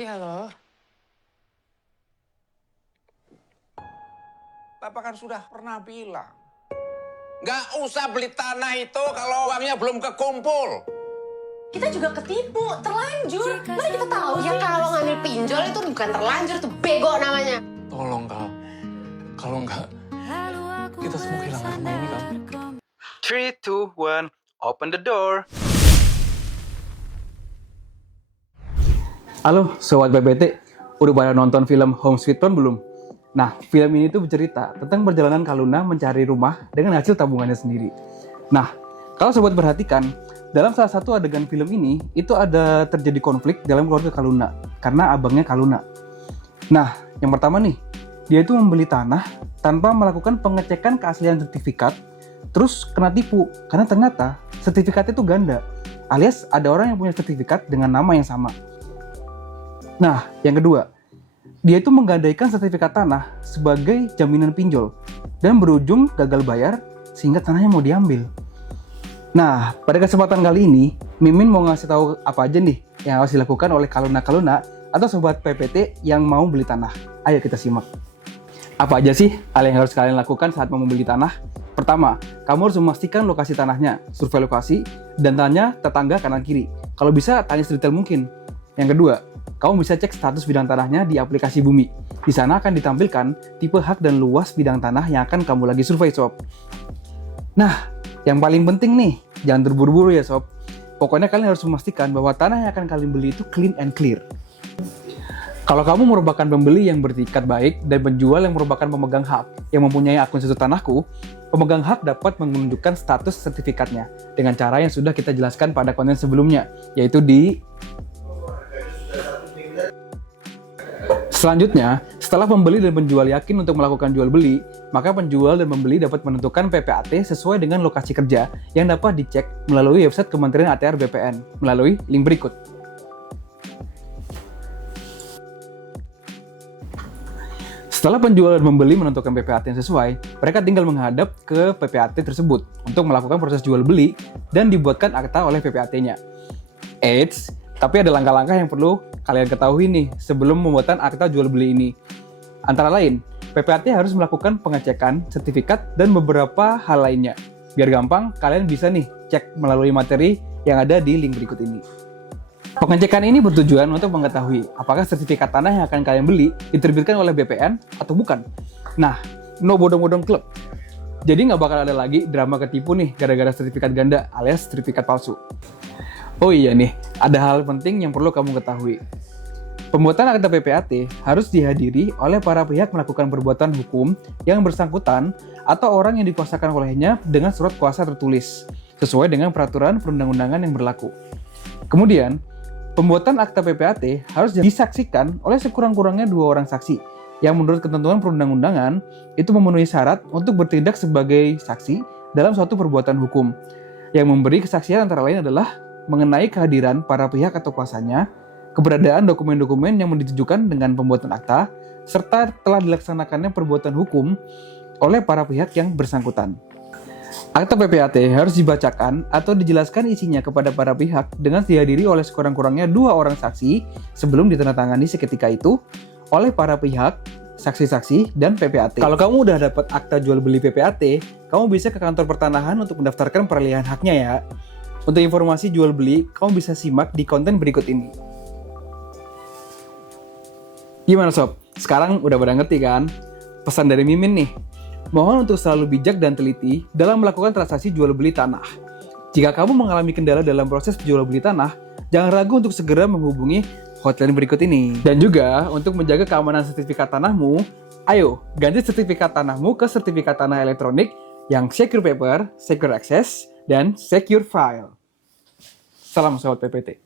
Iya loh. Bapak kan sudah pernah bilang, nggak usah beli tanah itu kalau uangnya belum kekumpul. Kita juga ketipu, terlanjur. Mana kita tahu ya kalau ngambil pinjol itu bukan terlanjur, itu bego namanya. Tolong, Kal. Kalau enggak, kita semua kehilangan rumah ini, Kal. 3, 2, 1, open the door. Halo Sobat PPT, udah pada nonton film Home Sweet Home belum? Nah, film ini tuh bercerita tentang perjalanan Kaluna mencari rumah dengan hasil tabungannya sendiri. Nah, kalau Sobat perhatikan, dalam salah satu adegan film ini, itu ada terjadi konflik dalam keluarga Kaluna, karena abangnya Kaluna. Nah, yang pertama nih, dia itu membeli tanah tanpa melakukan pengecekan keaslian sertifikat, terus kena tipu, karena ternyata sertifikatnya itu ganda, alias ada orang yang punya sertifikat dengan nama yang sama. Nah, yang kedua, dia itu menggadaikan sertifikat tanah sebagai jaminan pinjol dan berujung gagal bayar sehingga tanahnya mau diambil. Nah, pada kesempatan kali ini, Mimin mau ngasih tahu apa aja nih yang harus dilakukan oleh Kaluna atau Sobat PPT yang mau beli tanah. Ayo kita simak. Apa aja sih hal yang harus kalian lakukan saat mau membeli tanah? Pertama, kamu harus memastikan lokasi tanahnya, survei lokasi, dan tanya tetangga kanan kiri. Kalau bisa, tanya sedetail mungkin. Yang kedua, kamu bisa cek status bidang tanahnya di aplikasi Bumi. Di sana akan ditampilkan tipe hak dan luas bidang tanah yang akan kamu lagi survei, Sob. Nah, yang paling penting nih, jangan terburu-buru ya, Sob. Pokoknya kalian harus memastikan bahwa tanah yang akan kalian beli itu clean and clear. Kalau kamu merupakan pembeli yang bertikat baik dan penjual yang merupakan pemegang hak yang mempunyai akun situs tanahku, pemegang hak dapat menunjukkan status sertifikatnya dengan cara yang sudah kita jelaskan pada konten sebelumnya, yaitu di... Selanjutnya, setelah pembeli dan penjual yakin untuk melakukan jual beli, maka penjual dan pembeli dapat menentukan PPAT sesuai dengan lokasi kerja yang dapat dicek melalui website Kementerian ATR BPN melalui link berikut. Setelah penjual dan pembeli menentukan PPAT yang sesuai, mereka tinggal menghadap ke PPAT tersebut untuk melakukan proses jual beli dan dibuatkan akta oleh PPAT-nya. Eits, tapi ada langkah-langkah yang perlu kalian ketahui nih sebelum pembuatan akta jual beli ini. Antara lain, PPAT harus melakukan pengecekan, sertifikat, dan beberapa hal lainnya. Biar gampang, kalian bisa nih cek melalui materi yang ada di link berikut ini. Pengecekan ini bertujuan untuk mengetahui apakah sertifikat tanah yang akan kalian beli diterbitkan oleh BPN atau bukan. Nah, no bodong-bodong klub. Jadi nggak bakal ada lagi drama ketipu nih gara-gara sertifikat ganda alias sertifikat palsu. Oh iya nih, ada hal penting yang perlu kamu ketahui. Pembuatan akta PPAT harus dihadiri oleh para pihak melakukan perbuatan hukum yang bersangkutan atau orang yang dikuasakan olehnya dengan surat kuasa tertulis, sesuai dengan peraturan perundang-undangan yang berlaku. Kemudian, pembuatan akta PPAT harus disaksikan oleh sekurang-kurangnya 2 orang saksi, yang menurut ketentuan perundang-undangan itu memenuhi syarat untuk bertindak sebagai saksi dalam suatu perbuatan hukum. Yang memberi kesaksian antara lain adalah mengenai kehadiran para pihak atau kuasanya, keberadaan dokumen-dokumen yang ditujukan dengan pembuatan akta, serta telah dilaksanakannya perbuatan hukum oleh para pihak yang bersangkutan. Akta PPAT harus dibacakan atau dijelaskan isinya kepada para pihak dengan dihadiri oleh sekurang-kurangnya 2 orang saksi sebelum ditandatangani seketika itu oleh para pihak, saksi-saksi, dan PPAT. Kalau kamu udah dapat akta jual beli PPAT, kamu bisa ke kantor pertanahan untuk mendaftarkan peralihan haknya ya. Untuk informasi jual beli, kamu bisa simak di konten berikut ini. Gimana Sob? Sekarang udah pada ngerti kan? Pesan dari Mimin nih. Mohon untuk selalu bijak dan teliti dalam melakukan transaksi jual beli tanah. Jika kamu mengalami kendala dalam proses jual beli tanah, jangan ragu untuk segera menghubungi hotline berikut ini. Dan juga untuk menjaga keamanan sertifikat tanahmu, ayo ganti sertifikat tanahmu ke sertifikat tanah elektronik yang secure paper, secure access, dan secure file. Salam Sobat PPT.